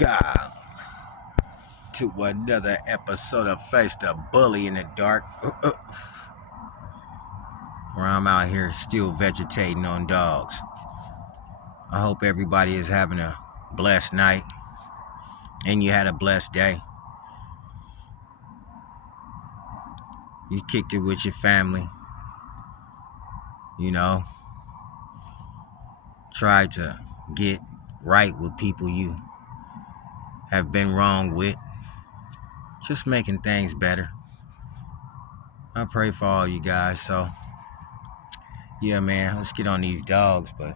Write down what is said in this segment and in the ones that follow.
Welcome to another episode of Face the Bully in the Dark, where I'm out here still vegetating on dogs. I hope everybody is having a blessed night and you had a blessed day. You kicked it with your family, tried to get right with people you have been wrong with, just making things better. I pray for all you guys. So yeah, man, let's get on these dogs. But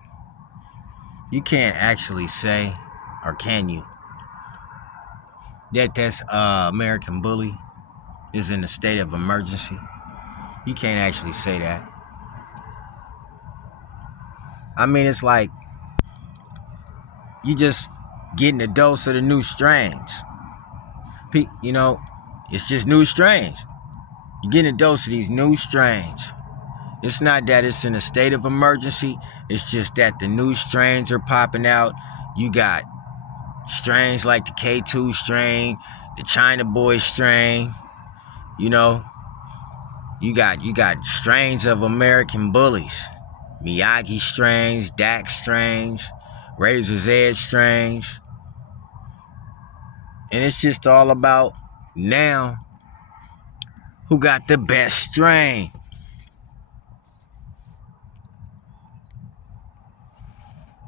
you can't actually say, or can you, that this American Bully is in a state of emergency? You can't actually say that. I mean, it's like you just getting a dose of the new strains. It's just new strains. You're getting a dose of these new strains. It's not that it's in a state of emergency. It's just that the new strains are popping out. You got strains like the K2 strain, the China Boy strain. You got strains of American Bullies. Miyagi strains, Dax strains, Razor's Edge strains. And it's just all about now who got the best strain.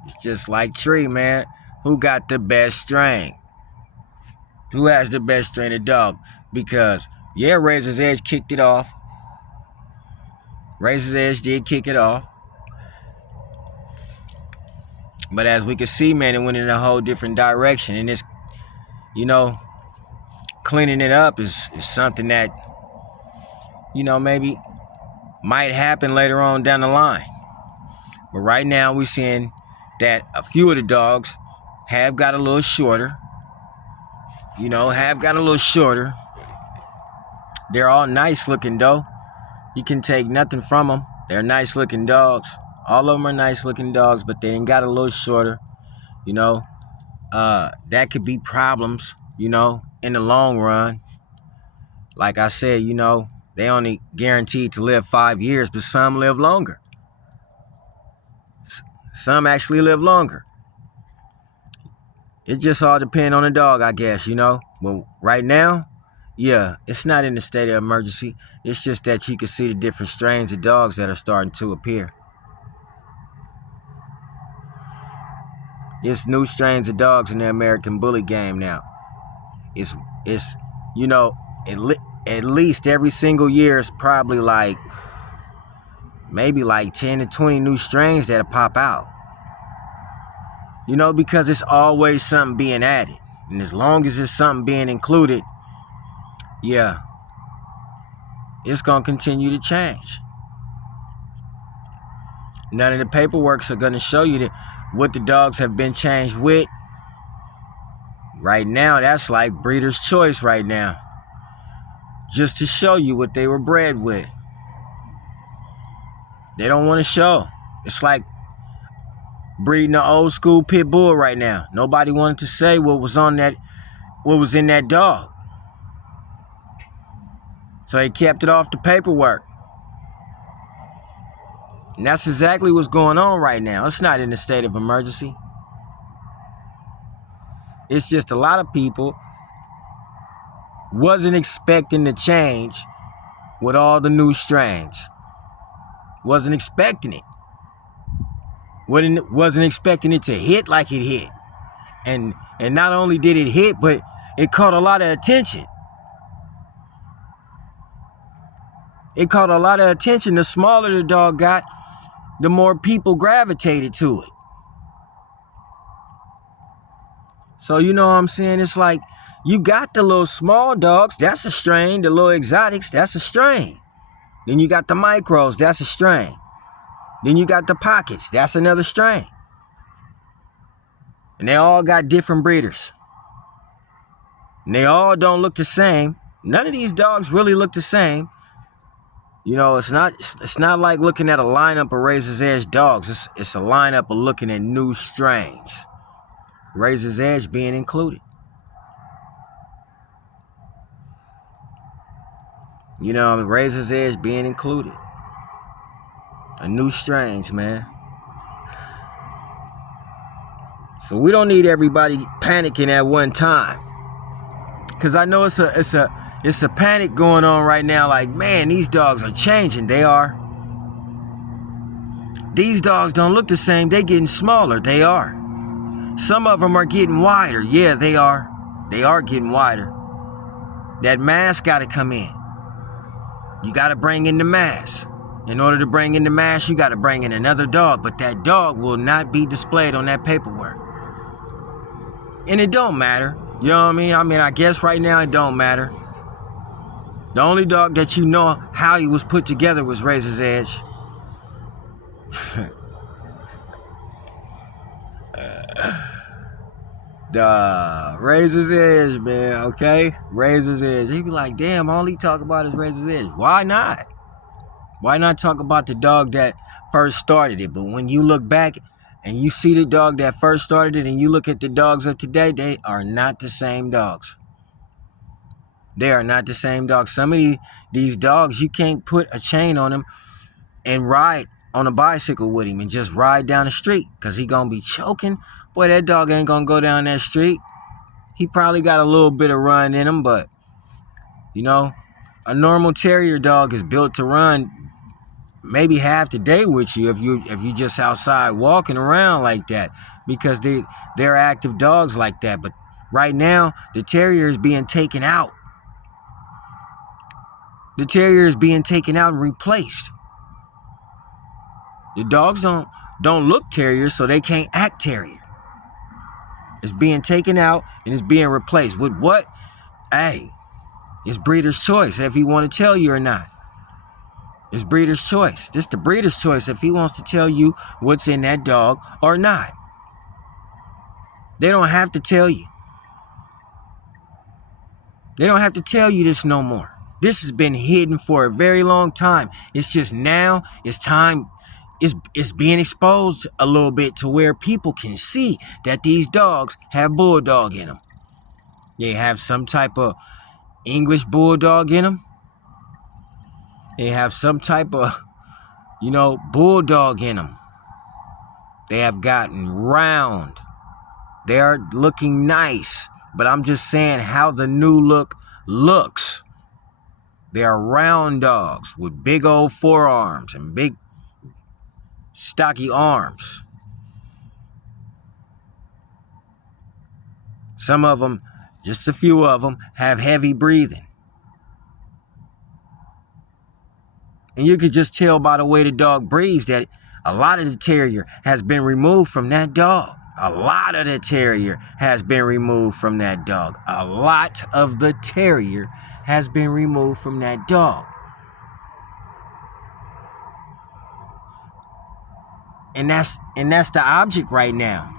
It's just like Tree, man. Who got the best strain? Who has the best strain of dog? Because, yeah, Razor's Edge kicked it off. Razor's Edge did kick it off. But as we can see, man, it went in a whole different direction. And it's, cleaning it up is something that, maybe might happen later on down the line. But right now we're seeing that a few of the dogs have got a little shorter. They're all nice looking, though. You can take nothing from them. They're nice looking dogs. All of them are nice looking dogs, but they ain't got a little shorter. That could be problems, in the long run. Like I said, they only guaranteed to live 5 years, but some live longer. Some actually live longer. It just all depends on the dog, I guess, But right now, yeah, it's not in a state of emergency. It's just that you can see the different strains of dogs that are starting to appear. It's new strains of dogs in the American Bully game now. It's at least every single year it's probably maybe 10 to 20 new strains that'll pop out. Because it's always something being added. And as long as there's something being included, yeah, it's going to continue to change. None of the paperworks are going to show you what the dogs have been changed with. Right now, that's like breeder's choice right now. Just to show you what they were bred with. They don't want to show. It's like breeding an old school pit bull right now. Nobody wanted to say what was in that dog. So they kept it off the paperwork. And that's exactly what's going on right now. It's not in a state of emergency. It's just a lot of people wasn't expecting the change with all the new strains. Wasn't expecting it. Wasn't expecting it to hit like it hit. And not only did it hit, but it caught a lot of attention. It caught a lot of attention. The smaller the dog got, the more people gravitated to it. So you know what I'm saying? It's like you got the little small dogs, that's a strain. The little exotics, that's a strain. Then you got the micros, that's a strain. Then you got the pockets, that's another strain. And they all got different breeders. And they all don't look the same. None of these dogs really look the same. It's not like looking at a lineup of Razor's Edge dogs. It's a lineup of looking at new strains. Razor's Edge being included. You know, Razor's Edge being included. A new strains, man. So we don't need everybody panicking at one time. Cause I know it's a panic going on right now. Like, man, these dogs are changing. They are. These dogs don't look the same. They getting smaller. They are. Some of them are getting wider. Yeah, they are. They are getting wider. That mass got to come in. You got to bring in the mass. In order to bring in the mass, you got to bring in another dog. But that dog will not be displayed on that paperwork. And it don't matter. You know what I mean? I guess right now it don't matter. The only dog that you know how he was put together was Razor's Edge. Razor's Edge, man, okay? Razor's Edge. He be like, damn, all he talk about is Razor's Edge. Why not? Why not talk about the dog that first started it? But when you look back and you see the dog that first started it and you look at the dogs of today, they are not the same dogs. They are not the same dogs. Some of these dogs, you can't put a chain on them and ride on a bicycle with him and just ride down the street because he going to be choking. Boy, that dog ain't going to go down that street. He probably got a little bit of run in him, but, you know, a normal terrier dog is built to run maybe half the day with you if you just outside walking around like that, because they're active dogs like that. But right now, the terrier is being taken out. The terrier is being taken out and replaced. The dogs don't look terrier, so they can't act terrier. It's being taken out and it's being replaced with what? Hey, it's breeder's choice if he want to tell you or not. It's breeder's choice. This the breeder's choice if he wants to tell you what's in that dog or not. They don't have to tell you. They don't have to tell you this no more. This has been hidden for a very long time. It's just now it's time. It's being exposed a little bit to where people can see that these dogs have bulldog in them. They have some type of English bulldog in them. They have some type of, bulldog in them. They have gotten round. They are looking nice. But I'm just saying how the new look looks. They are round dogs with big old forearms and big stocky arms. Some of them, just a few of them, have heavy breathing. And you could just tell by the way the dog breathes that a lot of the terrier has been removed from that dog. A lot of the terrier has been removed from that dog. A lot of the terrier has been removed from that dog. And that's the object right now.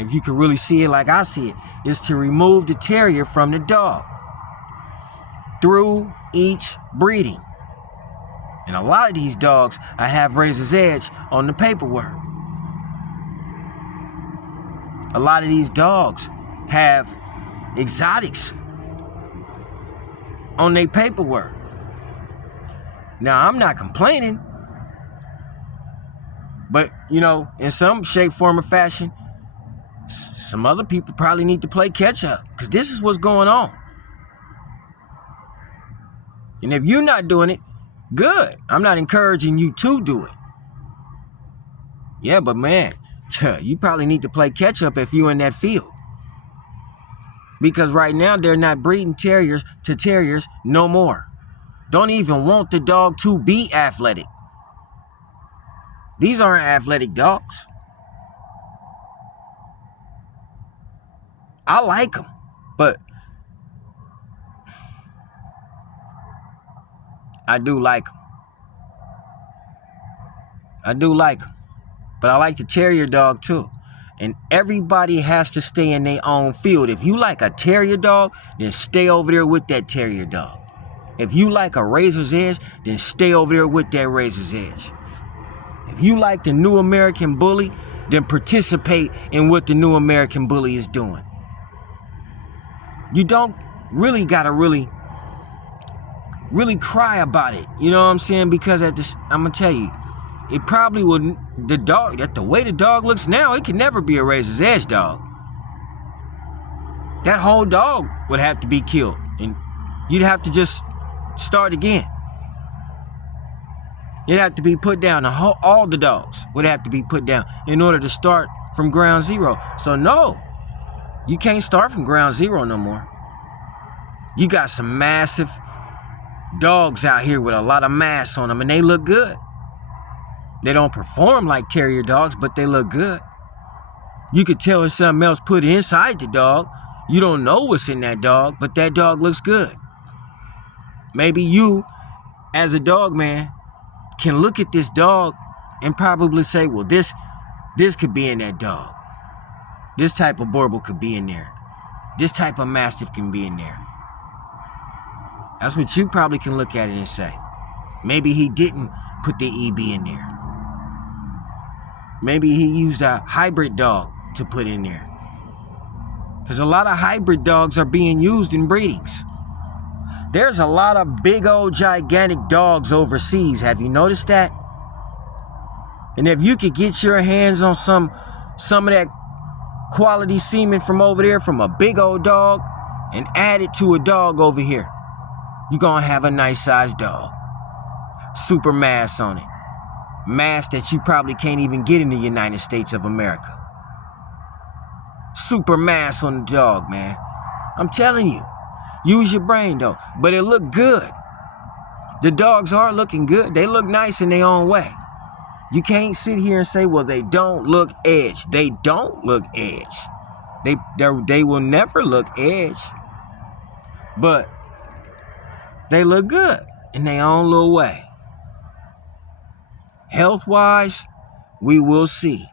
If you can really see it like I see it, is to remove the terrier from the dog through each breeding. And a lot of these dogs, I have Razor's Edge on the paperwork. A lot of these dogs have exotics on their paperwork. Now, I'm not complaining. But, in some shape, form, or fashion, some other people probably need to play catch up. Because this is what's going on. And if you're not doing it, good. I'm not encouraging you to do it. Yeah, but man, you probably need to play catch up if you're in that field. Because right now, they're not breeding terriers to terriers no more. Don't even want the dog to be athletic. These aren't athletic dogs. I like them, but I do like them. I do like them, but I like the terrier dog too. And everybody has to stay in their own field. If you like a terrier dog, then stay over there with that terrier dog. If you like a Razor's Edge, then stay over there with that Razor's Edge. If you like the new American Bully than participate in what the new American Bully is doing. You don't really gotta really cry about it. You know what I'm saying? Because I'm gonna tell you, it probably wouldn't. The way the dog looks now, it can never be a Razor's Edge dog. That whole dog would have to be killed, and you'd have to just start again. It'd have to be put down. All the dogs would have to be put down in order to start from ground zero. So no, you can't start from ground zero no more. You got some massive dogs out here with a lot of mass on them, and they look good. They don't perform like terrier dogs, but they look good. You could tell it's something else put inside the dog. You don't know what's in that dog, but that dog looks good. Maybe you, as a dog man, can look at this dog and probably say, well, this could be in that dog. This type of Borbal could be in there. This type of Mastiff can be in there. That's what you probably can look at it and say. Maybe he didn't put the EB in there. Maybe he used a hybrid dog to put in there. Because a lot of hybrid dogs are being used in breedings. There's a lot of big old gigantic dogs overseas. Have you noticed that? And if you could get your hands on some of that quality semen from over there, from a big old dog, and add it to a dog over here, you're going to have a nice sized dog. Super mass on it. Mass that you probably can't even get in the United States of America. Super mass on the dog, man. I'm telling you. Use your brain, though. But it looked good. The dogs are looking good. They look nice in their own way. You can't sit here and say, well, they don't look edge. They don't look edge. They will never look edge. But they look good in their own little way. Health-wise, we will see.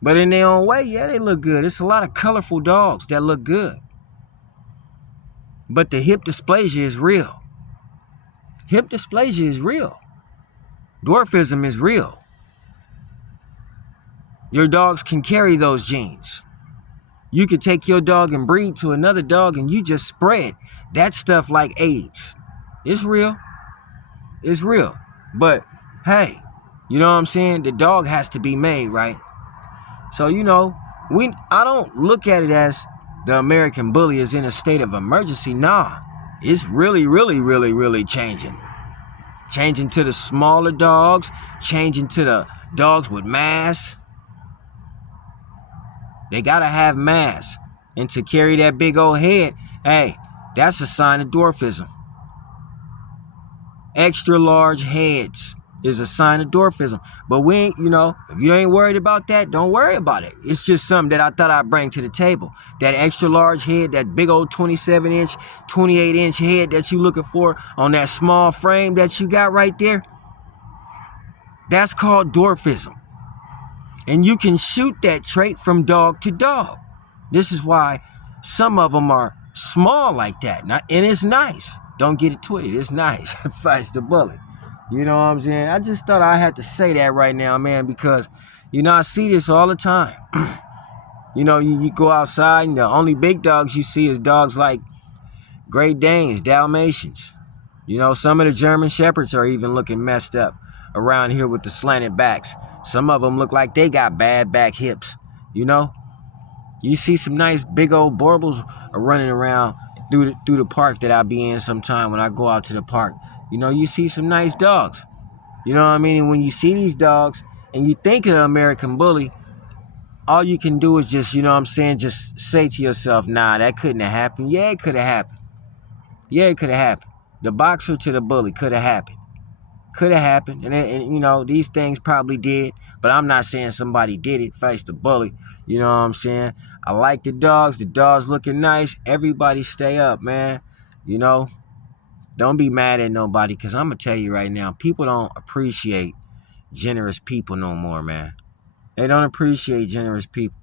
But in their own way, yeah, they look good. It's a lot of colorful dogs that look good. But the hip dysplasia is real. Hip dysplasia is real. Dwarfism is real. Your dogs can carry those genes. You could take your dog and breed to another dog and you just spread that stuff like AIDS. It's real. It's real. But, hey, you know what I'm saying? The dog has to be made, right? So, you know, I don't look at it as the American Bully is in a state of emergency. Nah, it's really, really, really, really changing. Changing to the smaller dogs, changing to the dogs with mass. They gotta have mass. And to carry that big old head, hey, that's a sign of dwarfism. Extra large heads is a sign of dwarfism. But we ain't, you know, if you ain't worried about that, don't worry about it. It's just something that I thought I'd bring to the table. That extra large head, that big old 27-inch, 28-inch head that you looking for on that small frame that you got right there, that's called dwarfism. And you can shoot that trait from dog to dog. This is why some of them are small like that. And it's nice. Don't get it twisted. It's nice. Fights the bully. You know what I'm saying? I just thought I had to say that right now, man, because, you know, I see this all the time. You know, you go outside and the only big dogs you see is dogs like Great Danes, Dalmatians. You know, some of the German Shepherds are even looking messed up around here with the slanted backs. Some of them look like they got bad back hips, you know? You see some nice big old Borbals are running around through the park that I be in sometime when I go out to the park. You know, you see some nice dogs. You know what I mean? And when you see these dogs and you think of the American Bully, all you can do is just, you know what I'm saying, just say to yourself, nah, that couldn't have happened. Yeah, it could have happened. Yeah, it could have happened. The boxer to the bully could have happened. Could have happened. And, you know, these things probably did. But I'm not saying somebody did it. Face the bully. You know what I'm saying? I like the dogs. The dogs looking nice. Everybody stay up, man. You know? Don't be mad at nobody, because I'm going to tell you right now, people don't appreciate generous people no more, man. They don't appreciate generous people.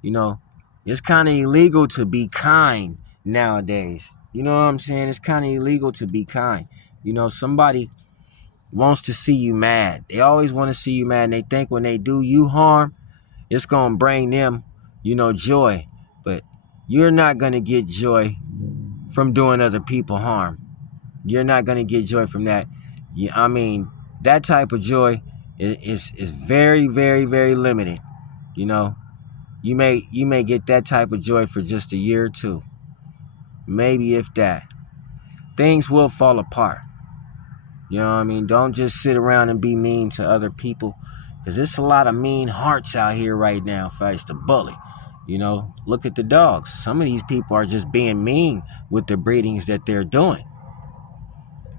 You know, it's kind of illegal to be kind nowadays. You know what I'm saying? It's kind of illegal to be kind. You know, somebody wants to see you mad. They always want to see you mad. And they think when they do you harm, it's going to bring them, joy. But you're not going to get joy from doing other people harm. You're not going to get joy from that. That type of joy is very, very, very limited. You may get that type of joy for just a year or two. Maybe if that. Things will fall apart. Don't just sit around and be mean to other people, because there's a lot of mean hearts out here right now, Feist the Bully. Look at the dogs. Some of these people are just being mean with the breedings that they're doing.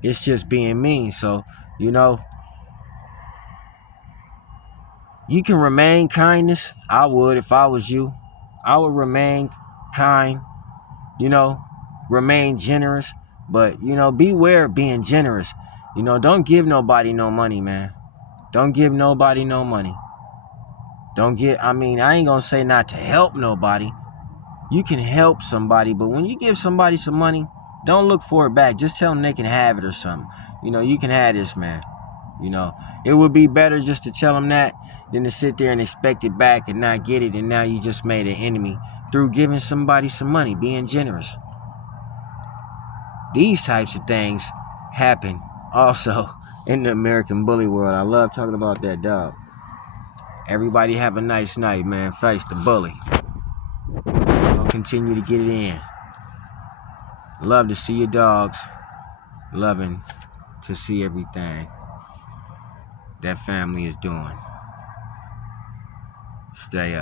It's just being mean. So, you can remain kindness. I would if I was you. I would remain kind, remain generous. But, beware of being generous. Don't give nobody no money, man. Don't give nobody no money. I ain't gonna say not to help nobody. You can help somebody, but when you give somebody some money, don't look for it back. Just tell them they can have it or something. You can have this, man. It would be better just to tell them that than to sit there and expect it back and not get it, and now you just made an enemy through giving somebody some money, being generous. These types of things happen also in the American bully world. I love talking about that, dog. Everybody have a nice night, man. Feist the Bully. We're gonna continue to get it in. Love to see your dogs. Loving to see everything that family is doing. Stay up.